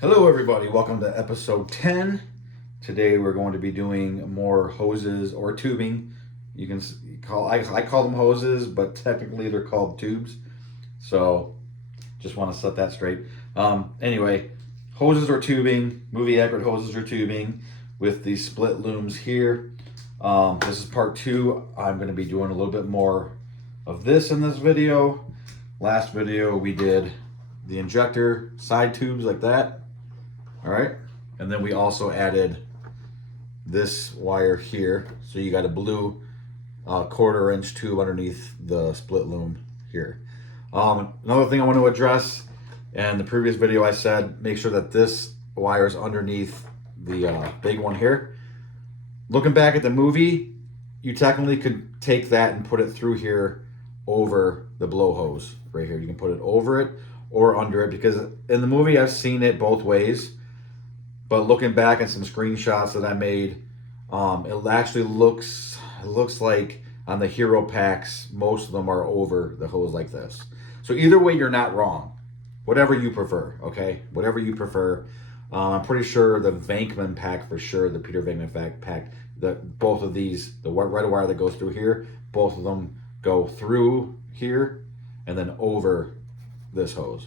Hello everybody, welcome to episode 10. Today we're going to be doing more hoses or tubing. You can I call them hoses, but technically they're called tubes. So just want to set that straight. Anyway, hoses or tubing, movie accurate hoses or tubing with the split looms here. This is part 2. I'm going to be doing a little bit more of this in this video. Last video we did the injector side tubes like that. All right, and then we also added this wire here, so you got a blue 1/4 inch tube underneath the split loom here. Another thing I want to address, in the previous video I said make sure that this wire is underneath the big one here. Looking back at the movie, you technically could take that and put it through here over the blow hose right here. You can put it over it or under it, because in the movie I've seen it both ways. But looking back at some screenshots that I made, it actually looks like on the hero packs, most of them are over the hose like this. So either way, you're not wrong. Whatever you prefer, okay? Whatever you prefer. I'm pretty sure the Venkman pack for sure, the Peter Venkman pack, both of these, the red wire that goes through here, both of them go through here and then over this hose,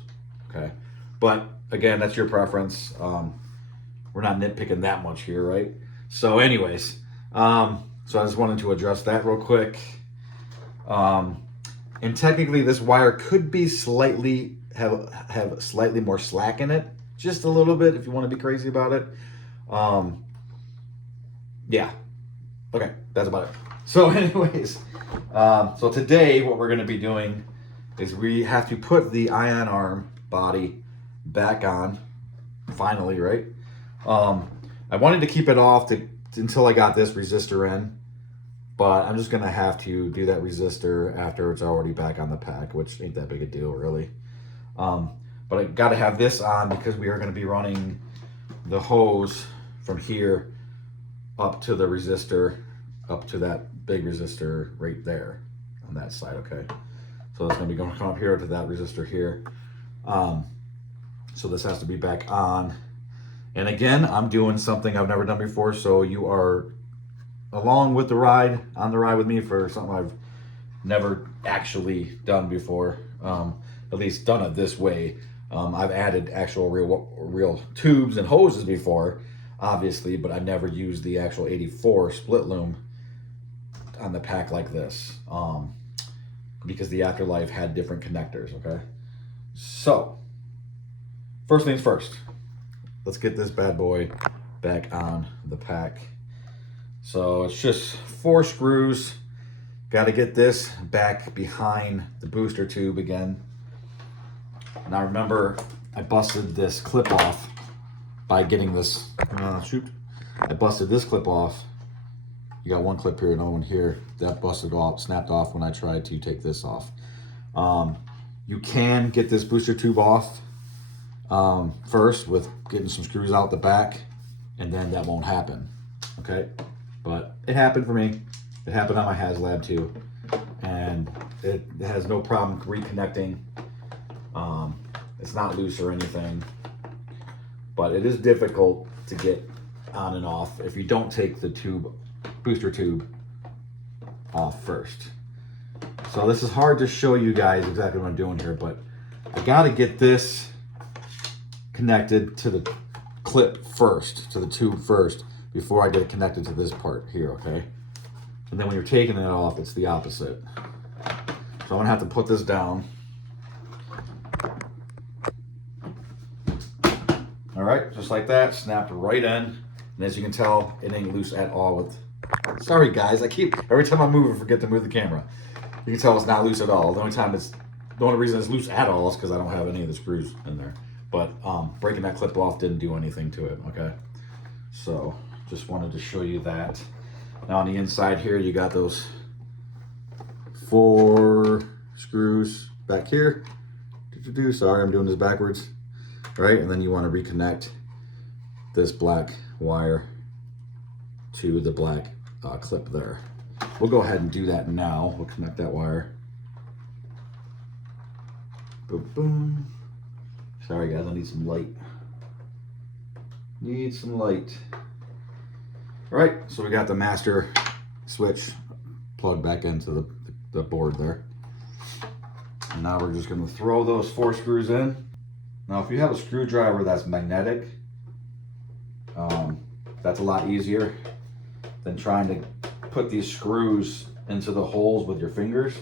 okay? But again, that's your preference. We're not nitpicking that much here, right? So anyways, so I just wanted to address that real quick. And technically this wire could be slightly, have slightly more slack in it. Just a little bit if you want to be crazy about it. Yeah, okay, that's about it. So anyways, so today what we're gonna be doing is we have to put the ion arm body back on, finally, right? I wanted to keep it off until I got this resistor in, but I'm just going to have to do that resistor after it's already back on the pack, which ain't that big a deal, really. But I got to have this on because we are going to be running the hose from here up to the resistor, up to that big resistor right there on that side, okay? So it's going to be going to come up here to that resistor here. So this has to be back on. And again, I'm doing something I've never done before, so you are along with the ride, on the ride with me for something I've never actually done before, at least done it this way. I've added actual real tubes and hoses before, obviously, but I never used the actual 84 split loom on the pack like this, because the Afterlife had different connectors, okay? So, first things first. Let's get this bad boy back on the pack. So it's just 4 screws. Got to get this back behind the booster tube again. Now remember, I busted this clip off by getting this, I busted this clip off. You got one clip here, another one here. That busted off, snapped off when I tried to take this off. You can get this booster tube off first with getting some screws out the back, and then that won't happen, okay? But it happened for me. It happened on my HasLab too, and it has no problem reconnecting. It's not loose or anything, but it is difficult to get on and off if you don't take the booster tube off first. So this is hard to show you guys exactly what I'm doing here, but I got to get this connected to the clip first, to the tube first, before I get it connected to this part here, okay? And then when you're taking it off, it's the opposite. So I'm gonna have to put this down. All right, just like that, snapped right in. And as you can tell, it ain't loose at all with, sorry guys, every time I move, I forget to move the camera. You can tell it's not loose at all. The only reason it's loose at all is because I don't have any of the screws in there. But breaking that clip off didn't do anything to it, okay? So just wanted to show you that. Now on the inside here, you got those 4 screws back here. Sorry, I'm doing this backwards. All right, and then you want to reconnect this black wire to the black clip there. We'll go ahead and do that now. We'll connect that wire. Boom, boom. Sorry guys, I need some light. Need some light. All right, so we got the master switch plugged back into the board there. And now we're just gonna throw those 4 screws in. Now, if you have a screwdriver that's magnetic, that's a lot easier than trying to put these screws into the holes with your fingers.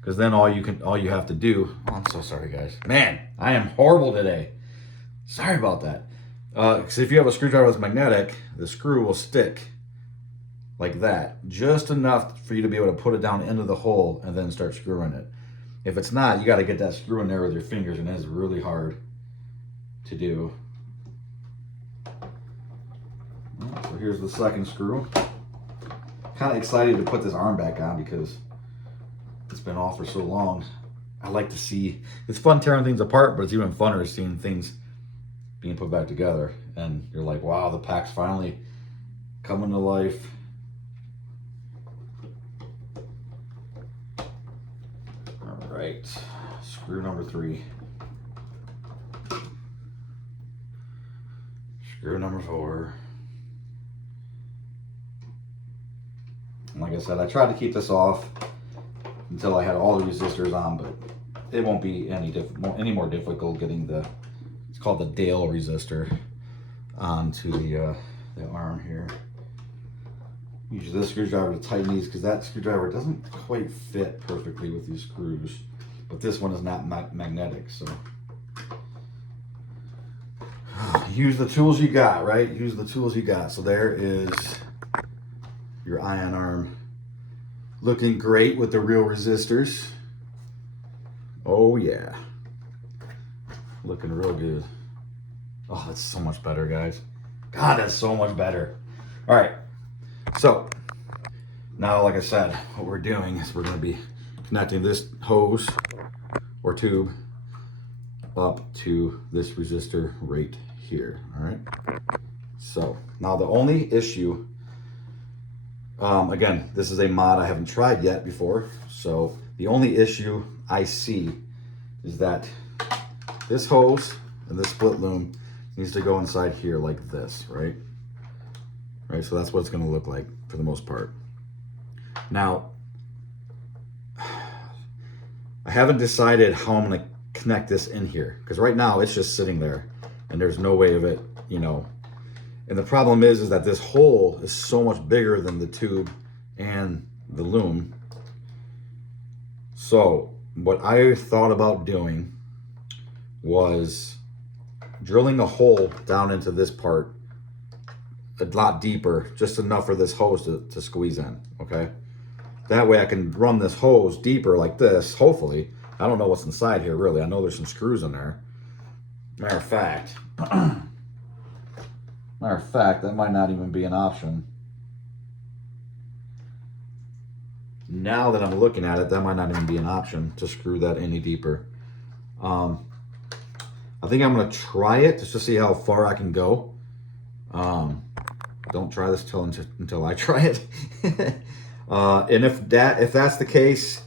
Because then all you have to do, oh, I'm so sorry guys. Man, I am horrible today. Sorry about that. Because if you have a screwdriver that's magnetic, the screw will stick like that. Just enough for you to be able to put it down into the hole and then start screwing it. If it's not, you got to get that screw in there with your fingers, and it's really hard to do. So here's the second screw. Kind of excited to put this arm back on because it's been off for so long. I like to see, it's fun tearing things apart, but it's even funner seeing things being put back together. And you're like, wow, the pack's finally coming to life. All right, screw number 3. Screw number 4. And like I said, I tried to keep this off until I had all the resistors on, but it won't be any more difficult getting it's called the Dale resistor onto the arm here. Use this screwdriver to tighten these because that screwdriver doesn't quite fit perfectly with these screws, but this one is not magnetic, so use the tools you got, right? Use the tools you got. So there is your ion arm, looking great with the real resistors. Oh yeah, looking real good. Oh, that's so much better, guys. God, that's so much better. All right, so now, like I said, what we're doing is we're gonna be connecting this hose or tube up to this resistor right here, all right? So now the only issue, again, this is a mod I haven't tried yet before, so the only issue I see is that this hose and this split loom needs to go inside here like this, right? Right, so that's what it's gonna look like for the most part. Now, I haven't decided how I'm gonna connect this in here, because right now it's just sitting there and there's no way of it, you know. And the problem is that this hole is so much bigger than the tube and the loom. So what I thought about doing was drilling a hole down into this part a lot deeper, just enough for this hose to squeeze in, okay? That way I can run this hose deeper like this, hopefully. I don't know what's inside here, really. I know there's some screws in there. Matter of fact, that might not even be an option. Now that I'm looking at it, that might not even be an option to screw that any deeper. I think I'm gonna try it just to see how far I can go. Don't try this until I try it. And if that's the case,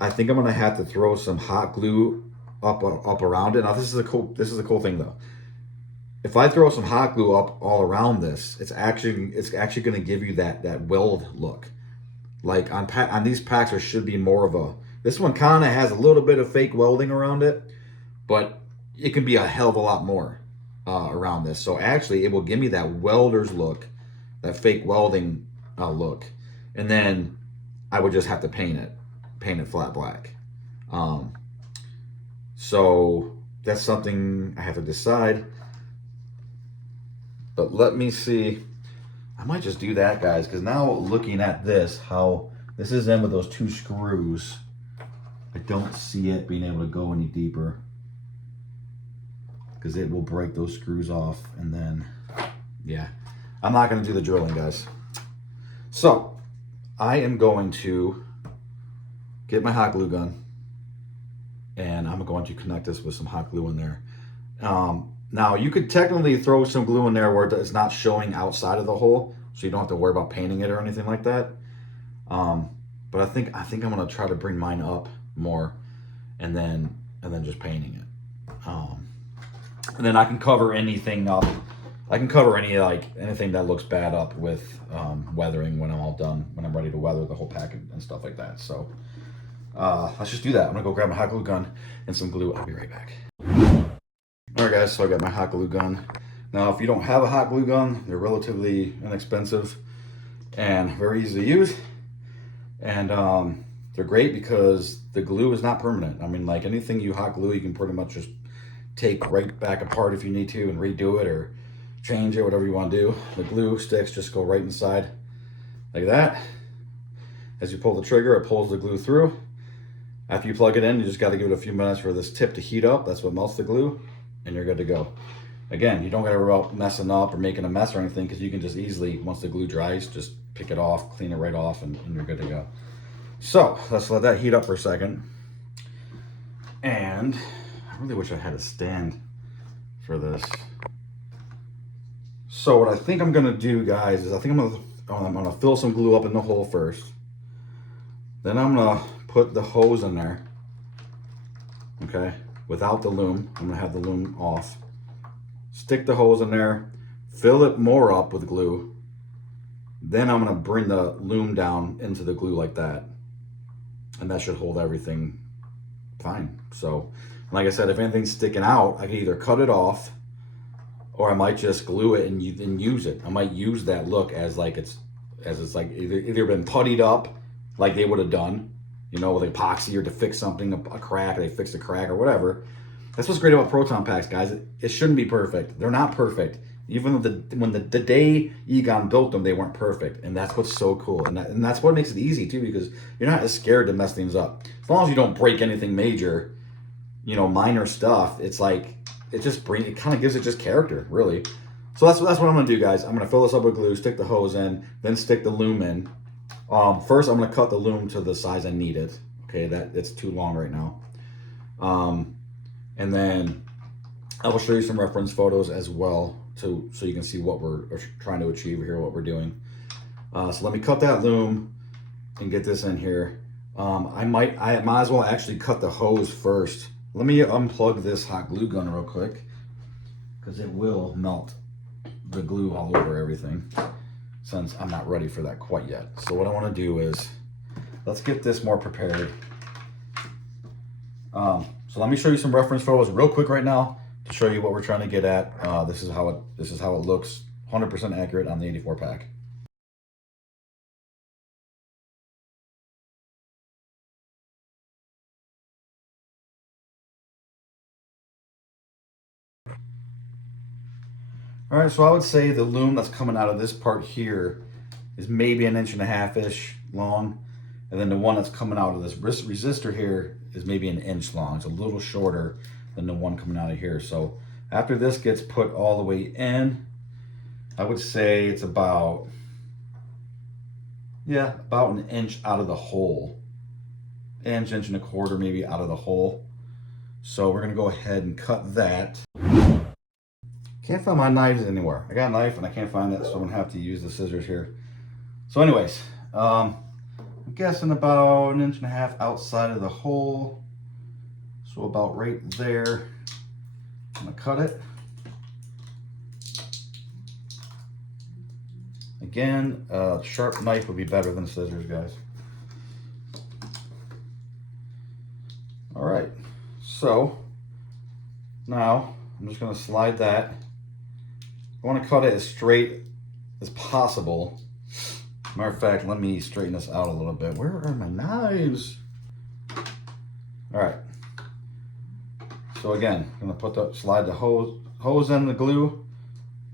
I think I'm gonna have to throw some hot glue up around it. Now this is a cool thing though. If I throw some hot glue up all around this, it's actually gonna give you that weld look. Like on these packs, there should be more of a. This one kind of has a little bit of fake welding around it, but it can be a hell of a lot more around this. So actually, it will give me that welder's look, that fake welding look, and then I would just have to paint it flat black. So that's something I have to decide. But let me see. I might just do that, guys, because now looking at this, how this is in with those 2 screws, I don't see it being able to go any deeper because it will break those screws off, and then, yeah, I'm not going to do the drilling, guys. So I am going to get my hot glue gun, and I'm going to connect this with some hot glue in there. Now, you could technically throw some glue in there where it's not showing outside of the hole, so you don't have to worry about painting it or anything like that. But I think I'm gonna try to bring mine up more, and then just painting it. And then I can cover anything up. I can cover anything that looks bad up with weathering when I'm all done, when I'm ready to weather the whole pack and stuff like that. So let's just do that. I'm gonna go grab my hot glue gun and some glue. I'll be right back. All right, guys, so I got my hot glue gun. Now, if you don't have a hot glue gun, they're relatively inexpensive and very easy to use. And they're great because the glue is not permanent. I mean, like anything you hot glue, you can pretty much just take right back apart if you need to and redo it or change it, whatever you want to do. The glue sticks just go right inside like that. As you pull the trigger, it pulls the glue through. After you plug it in, you just got to give it a few minutes for this tip to heat up. That's what melts the glue, and you're good to go. Again, you don't got to worry about messing up or making a mess or anything, because you can just easily, once the glue dries, just pick it off, clean it right off, and you're good to go. So let's let that heat up for a second. And I really wish I had a stand for this. So what I think I'm gonna do, guys, is I think I'm gonna fill some glue up in the hole first. Then I'm gonna put the hose in there, okay, without the loom. I'm gonna have the loom off. Stick the hose in there, fill it more up with glue. Then I'm gonna bring the loom down into the glue like that. And that should hold everything fine. So, like I said, if anything's sticking out, I can either cut it off, or I might just glue it and use it. I might use that look as it's like either been puttied up, like they would have done, you know, with epoxy, or to fix something, a crack, they fixed a crack or whatever. That's what's great about Proton packs, guys. It shouldn't be perfect. They're not perfect. Even when the day Egon built them, they weren't perfect, and that's what's so cool, and that's what makes it easy too, because you're not as scared to mess things up. As long as you don't break anything major, you know, minor stuff. It's like it kind of gives it just character, really. So that's what I'm gonna do, guys. I'm gonna fill this up with glue, stick the hose in, then stick the loom in. First, I'm gonna cut the loom to the size I need it. Okay, it's too long right now. And then I will show you some reference photos as well, so you can see what we're trying to achieve here, what we're doing. So let me cut that loom and get this in here. I might as well actually cut the hose first. Let me unplug this hot glue gun real quick, because it will melt the glue all over everything, since I'm not ready for that quite yet. So what I want to do is, let's get this more prepared. So let me show you some reference photos real quick right now to show you what we're trying to get at. This is how it looks, 100% accurate on the 84 pack. All right, so I would say the loom that's coming out of this part here is maybe 1.5-inch long, and then the one that's coming out of this resistor here is maybe 1 inch long. It's a little shorter than the one coming out of here. So after this gets put all the way in, I would say it's about 1 inch out of the hole. Inch and a quarter maybe out of the hole. So we're gonna go ahead and cut that. Can't find my knives anywhere. I got a knife and I can't find it, so I'm gonna have to use the scissors here. So anyways, I'm guessing about 1.5 inches outside of the hole. So about right there. I'm gonna cut it. Again, a sharp knife would be better than scissors, guys. All right, so now I'm just gonna slide that. I wanna cut it as straight as possible. Matter of fact, let me straighten this out a little bit. Where are my knives? All right. So again, I'm gonna slide the hose in the glue,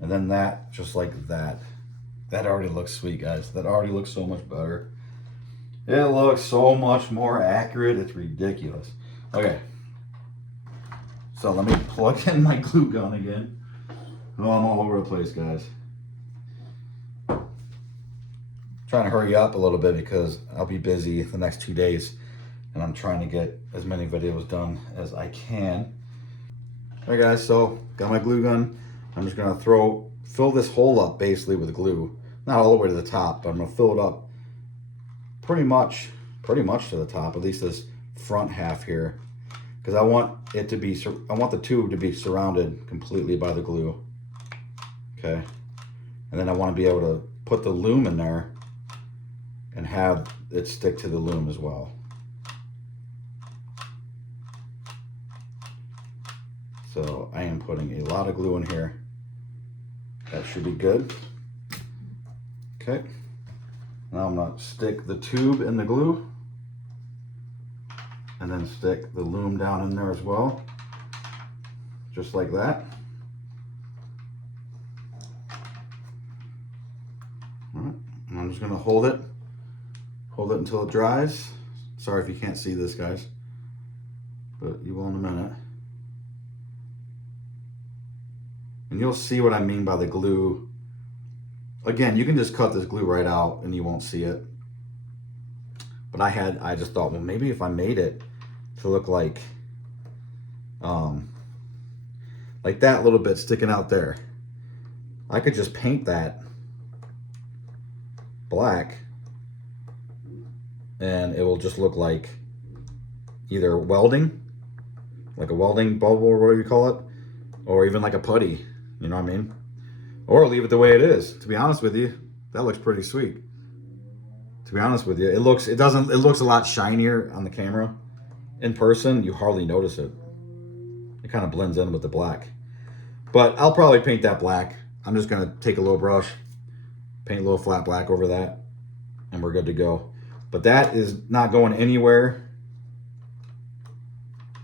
and then that, just like that. That already looks sweet, guys. That already looks so much better. It looks so much more accurate. It's ridiculous. Okay. So let me plug in my glue gun again. Oh, I'm all over the place, guys. Trying to hurry up a little bit because I'll be busy the next 2 days, and I'm trying to get as many videos done as I can. All right, guys, so got my glue gun. I'm just gonna fill this hole up basically with glue. Not all the way to the top, but I'm gonna fill it up pretty much to the top, at least this front half here. because I want it to be, I want the tube to be surrounded completely by the glue. Okay. And then I want to be able to put the loom in there and have it stick to the loom as well. So I am putting a lot of glue in here. That should be good. Okay. Now I'm going to stick the tube in the glue and then stick the loom down in there as well. Just like that. All right. And I'm just going to hold it until it dries. Sorry if you can't see this, guys, but you will in a minute. And you'll see what I mean by the glue. Again, you can just cut this glue right out and you won't see it. But I just thought, well, maybe if I made it to look like that little bit sticking out there, I could just paint that black and it will just look like either welding, like a welding bubble or whatever you call it, or even like a putty, you know what I mean? Or leave it the way it is. To be honest with you, that looks pretty sweet. To be honest with you, it looks a lot shinier on the camera. In person, you hardly notice it. It kind of blends in with the black. But I'll probably paint that black. I'm just gonna take a little brush, paint a little flat black over that, and we're good to go. But that is not going anywhere.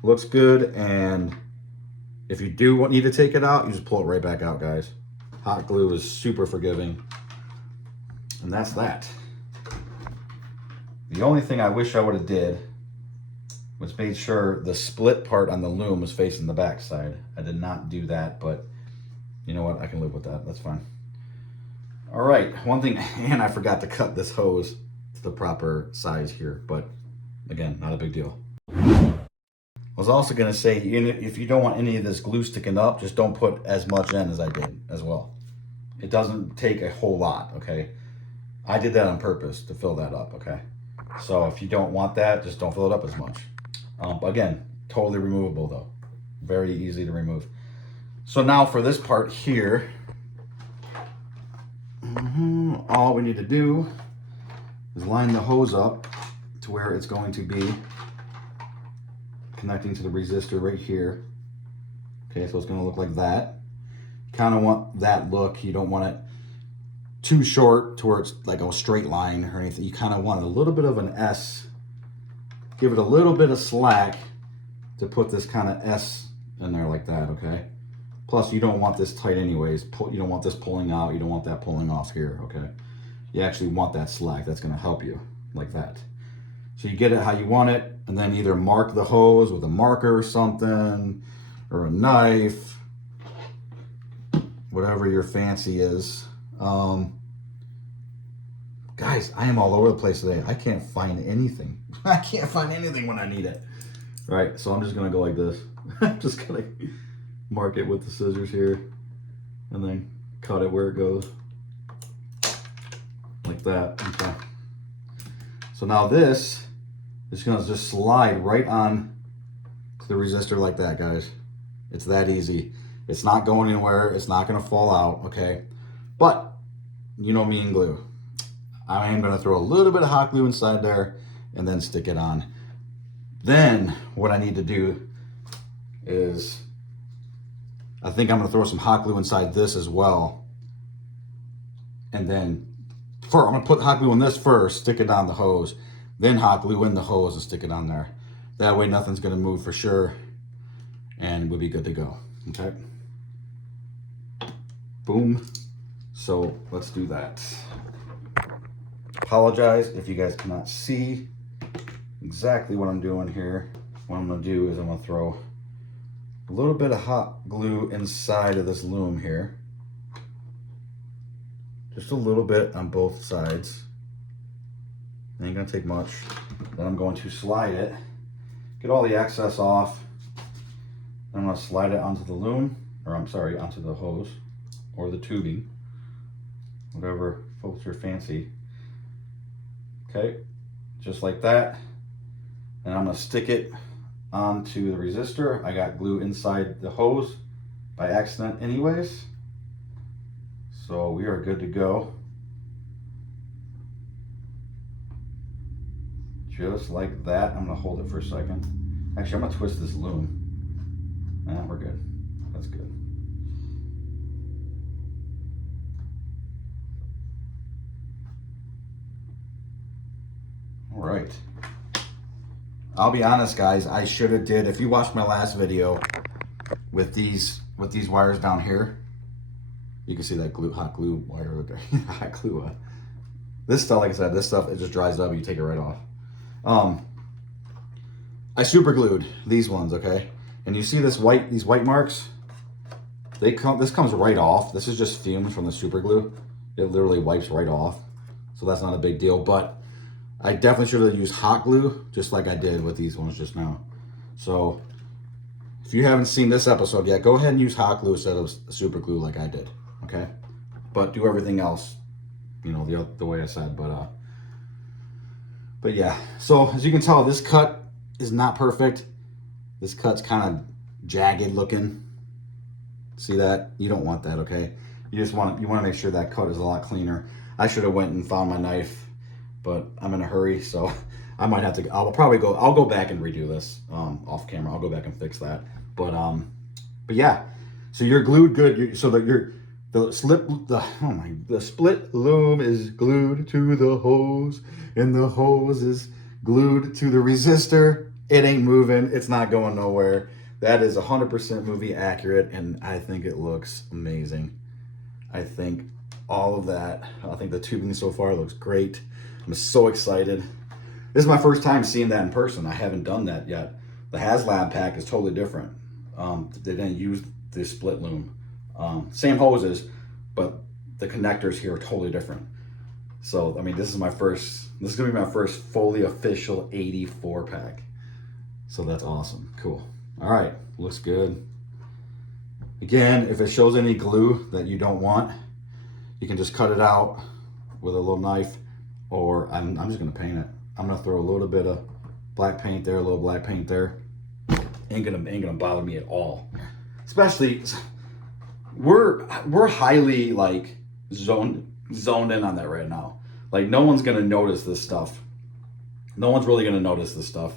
Looks good, and if you do need to take it out, you just pull it right back out, guys. Hot glue is super forgiving. And that's that. The only thing I wish I would have did was made sure the split part on the loom was facing the back side. I did not do that, but you know what? I can live with that. That's fine. All right, one thing, and I forgot to cut this hose to the proper size here, but again, not a big deal. I was also gonna say, if you don't want any of this glue sticking up, just don't put as much in as I did as well. It doesn't take a whole lot, okay? I did that on purpose to fill that up, okay? So if you don't want that, just don't fill it up as much. Again, totally removable though. Very easy to remove. So now for this part here, all we need to do is line the hose up to where it's going to be connecting to the resistor right here. Okay, so it's going to look like that. Kind of want that look. You don't want it too short to where it's like a straight line or anything. You kind of want a little bit of an S. Give it a little bit of slack to put this kind of S in there like that, okay? Plus, you don't want this tight anyways. You don't want this pulling out. You don't want that pulling off here, okay? You actually want that slack. That's going to help you like that. So you get it how you want it, and then either mark the hose with a marker or something, or a knife, whatever your fancy is. Guys, I am all over the place today. I can't find anything. I can't find anything when I need it. All right, so I'm just gonna go like this. I'm just gonna mark it with the scissors here, and then cut it where it goes. Like that, okay. So now this is gonna just slide right on to the resistor like that, guys. It's that easy. It's not going anywhere. It's not gonna fall out, okay? But, you know me and glue. I am gonna throw a little bit of hot glue inside there and then stick it on. Then what I need to do is, I think I'm gonna throw some hot glue inside this as well. And then, I'm gonna put hot glue in this first, stick it on the hose, then hot glue in the hose and stick it on there. That way nothing's gonna move for sure, and we'll be good to go, okay? Boom. So let's do that. Apologize if you guys cannot see exactly what I'm doing here. What I'm gonna do is I'm gonna throw a little bit of hot glue inside of this loom here. Just a little bit on both sides. Ain't gonna take much. Then I'm going to slide it, get all the excess off. I'm gonna slide it onto the loom, or I'm sorry, onto the hose or the tubing, whatever folks are fancy. Okay, just like that. And I'm gonna stick it onto the resistor. I got glue inside the hose by accident anyways. So we are good to go. Just like that. I'm gonna hold it for a second. Actually, I'm gonna twist this loom. Nah, we're good. That's good. All right. I'll be honest, guys. I should have did. If you watched my last video with these wires down here, you can see that hot glue wire right there. Hot glue. This stuff, like I said, this stuff it just dries up. You take it right off. I super glued these ones, okay? And you see these white marks? This comes right off. This is just fumes from the super glue. It literally wipes right off. So that's not a big deal, but I definitely should have used hot glue, just like I did with these ones just now. So if you haven't seen this episode yet, go ahead and use hot glue instead of super glue like I did, okay? But do everything else, you know, the way I said, but yeah. So as you can tell, this cut is not perfect. This cut's kind of jagged looking. See that? You don't want that, okay? You want to make sure that cut is a lot cleaner. I should have went and found my knife, but I'm in a hurry, so I might have to. I'll go back and redo this off camera. I'll go back and fix that. But yeah. So you're glued good. So that the split loom is glued to the hose, and the hose is glued to the resistor. It ain't moving. It's not going nowhere. That is 100% movie accurate, and I think it looks amazing. I think all of that. I think the tubing so far looks great. I'm so excited. This is my first time seeing that in person. I haven't done that yet. The HasLab pack is totally different. They didn't use the split loom. Same hoses, but the connectors here are totally different. So, I mean, this is gonna be my first fully official 84 pack. So that's awesome, cool. All right, looks good. Again, if it shows any glue that you don't want, you can just cut it out with a little knife, or I'm just gonna paint it. I'm gonna throw a little bit of black paint there, a little black paint there. Ain't gonna bother me at all. Especially, we're highly like zoned in on that right now. Like no one's gonna notice this stuff. No one's really gonna notice this stuff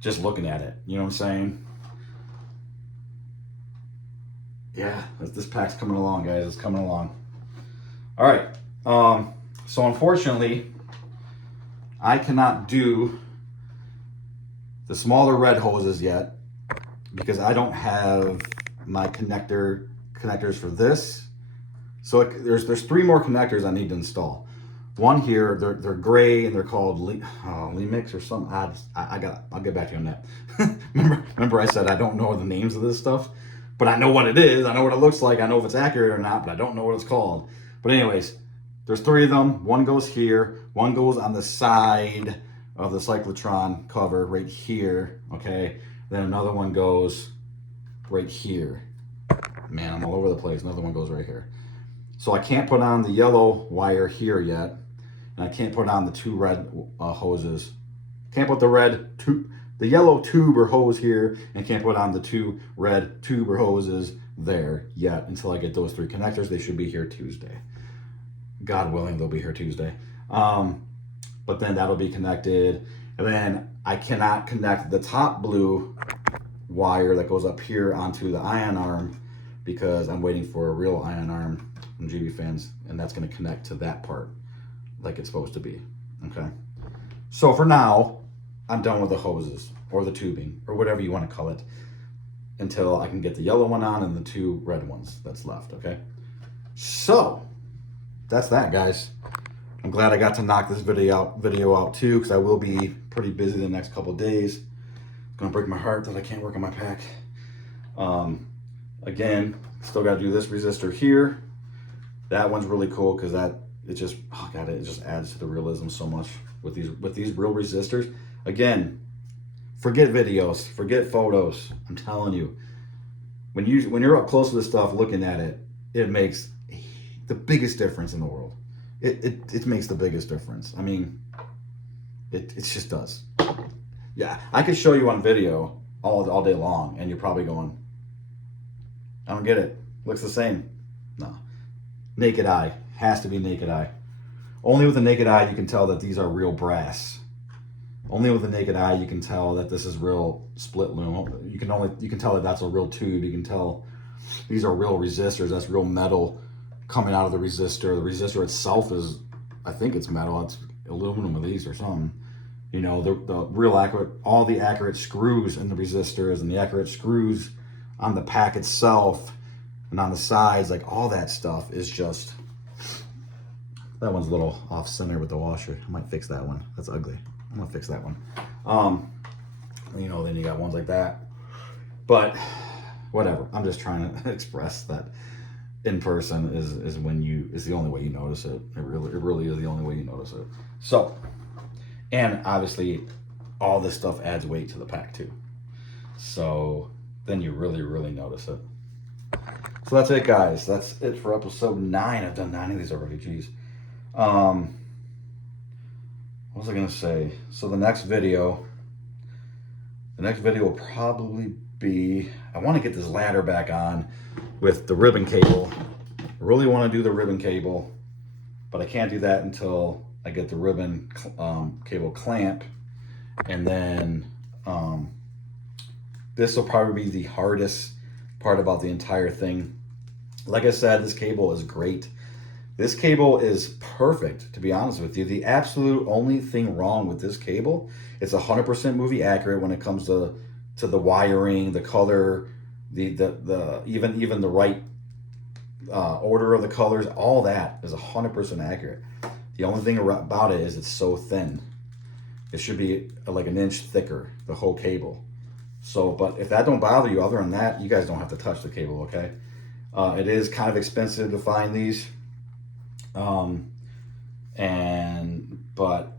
just looking at it. You know what I'm saying? Yeah, this pack's coming along, guys. It's coming along. All right. So unfortunately, I cannot do the smaller red hoses yet because I don't have my connectors for this. So there's 3 more connectors I need to install. One here, they're gray and they're called Lemix or something. I'll get back to you on that. remember I said I don't know the names of this stuff, but I know what it is. I know what it looks like. I know if it's accurate or not, but I don't know what it's called. But anyways, there's 3 of them. One goes here. One goes on the side of the cyclotron cover right here. Okay. Then another one goes right here. Man, I'm all over the place. Another one goes right here. So I can't put on the yellow wire here yet. And I can't put on the 2 red hoses. Can't put the yellow tube or hose here, and can't put on the 2 red tube or hoses there yet until I get those 3 connectors. They should be here Tuesday. God willing, they'll be here Tuesday. But then that'll be connected. And then I cannot connect the top blue wire that goes up here onto the ion arm because I'm waiting for a real ion arm from GB Fans, and that's going to connect to that part like it's supposed to be. Okay. So for now, I'm done with the hoses or the tubing or whatever you want to call it until I can get the yellow one on and the 2 red ones that's left. Okay. So that's that, guys. I'm glad I got to knock this video out too, because I will be pretty busy the next couple of days. It's gonna break my heart that I can't work on my pack. Again, still got to do this resistor here. That one's really cool because it just adds to the realism so much with these real resistors. Again, forget videos, forget photos. I'm telling you, when you're up close to this stuff, looking at it, it makes the biggest difference in the world. It makes the biggest difference. I mean, it just does. Yeah, I could show you on video all day long, and you're probably going, I don't get it. Looks the same. No. Naked eye. Has to be naked eye. Only with the naked eye you can tell that these are real brass. Only with the naked eye you can tell that this is real split loom. You can tell that that's a real tube. You can tell these are real resistors. That's real metal coming out of the resistor. The resistor itself is, I think it's metal. It's aluminum at least or something. You know, the real accurate, all the accurate screws in the resistors and the accurate screws on the pack itself and on the sides, like all that stuff is just, that one's a little off center with the washer. I might fix that one. That's ugly. I'm gonna fix that one. You know, then you got ones like that. But whatever. I'm just trying to express that in person is the only way you notice it. It really is the only way you notice it. So, and obviously all this stuff adds weight to the pack too. So then you really notice it. So that's it, guys. That's it for episode 9. I've done 9 of these already. Jeez. What was I gonna say? So the next video will probably be, I want to get this ladder back on with the ribbon cable. I really want to do the ribbon cable, but I can't do that until I get the ribbon cable clamp. And then this will probably be the hardest part about the entire thing. Like I said, this cable is great. This cable is perfect, to be honest with you. The absolute only thing wrong with this cable, it's 100% movie accurate when it comes to the wiring, the color, the even the right order of the colors. All that is 100% accurate. The only thing about it is it's so thin. It should be like an inch thicker, the whole cable. So, but if that don't bother you, other than that, you guys don't have to touch the cable, okay? It is kind of expensive to find these. But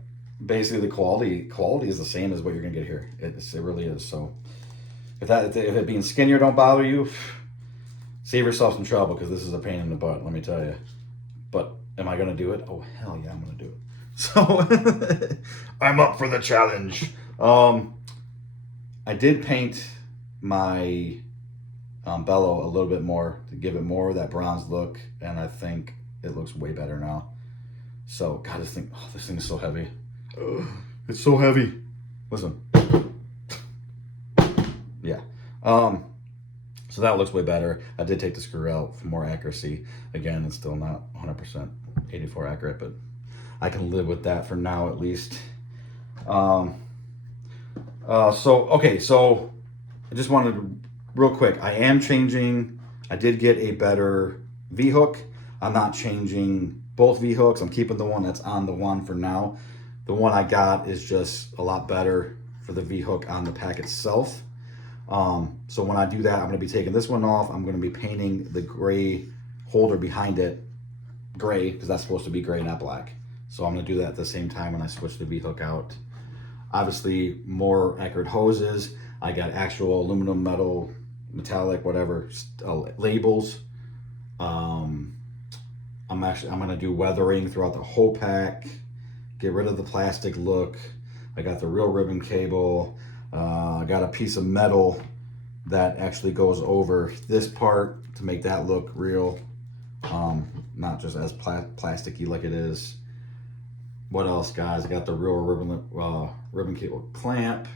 basically the quality is the same as what you're gonna get here. It really is. So if it being skinnier don't bother you, save yourself some trouble, because this is a pain in the butt, let me tell you. But am I gonna do it? Oh hell yeah, I'm gonna do it. So I'm up for the challenge. I did paint my bellow a little bit more to give it more of that bronze look, and I think it looks way better now. So, God, this thing is so heavy. Ugh, it's so heavy. Listen. Yeah. So that looks way better. I did take the screw out for more accuracy. Again, it's still not 100% 84 accurate, but I can live with that for now at least. So I just wanted to, real quick, I am changing. I did get a better V-hook. I'm not changing both V-hooks. I'm keeping the one that's on the one for now. The one I got is just a lot better for the V-hook on the pack itself. So when I do that, I'm going to be taking this one off. I'm going to be painting the gray holder behind it gray, because that's supposed to be gray, not black. So I'm going to do that at the same time when I switch the V-hook out. Obviously, more accurate hoses. I got actual aluminum, metal, metallic, whatever labels. I'm gonna do weathering throughout the whole pack. Get rid of the plastic look. I got the real ribbon cable. I got a piece of metal that actually goes over this part to make that look real, not just as plasticky like it is. What else, guys? I got the real ribbon cable clamp.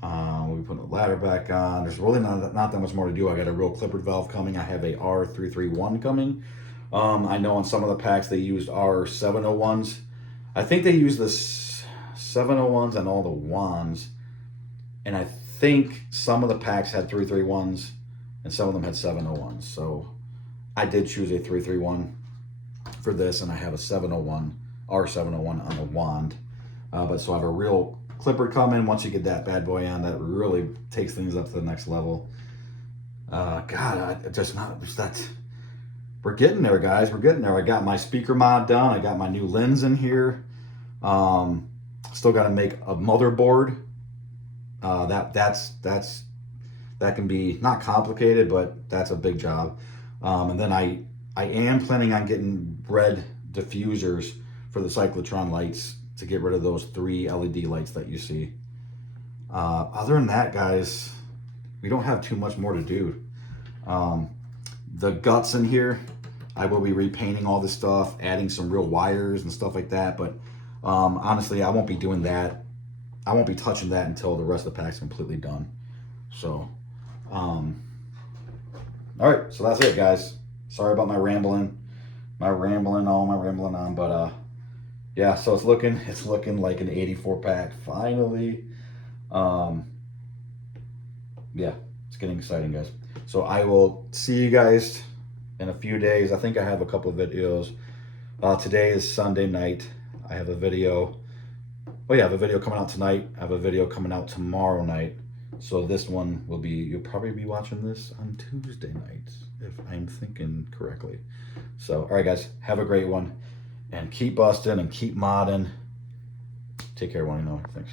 We'll be putting the ladder back on. There's really not that much more to do. I got a real clippered valve coming. I have a R331 coming. I know on some of the packs they used R701s. I think they used the 701s on all the wands. And I think some of the packs had 331s and some of them had 701s. So I did choose a 331 for this, and I have a 701, R701 on the wand. But so I have a real clipper coming. Once you get that bad boy on, that really takes things up to the next level. We're getting there, guys. We're getting there. I got my speaker mod done. I got my new lens in here. Still got to make a motherboard. That can be not complicated, but that's a big job. And then I am planning on getting red diffusers for the cyclotron lights to get rid of those 3 LED lights that you see. Other than that, guys, we don't have too much more to do. The guts in here, I will be repainting all this stuff, adding some real wires and stuff like that. But honestly, I won't be doing that. I won't be touching that until the rest of the pack's completely done. So, all right, so that's it, guys. Sorry about my rambling on, but yeah. So it's looking like an 84 pack finally. Yeah, it's getting exciting, guys. So I will see you guys in a few days. I think I have a couple of videos. Today is Sunday night. I have a video. Oh yeah, I have a video coming out tonight. I have a video coming out tomorrow night. So this one will be, you'll probably be watching this on Tuesday night, if I'm thinking correctly. So, all right, guys, have a great one. And keep busting and keep modding. Take care, one and all. Thanks.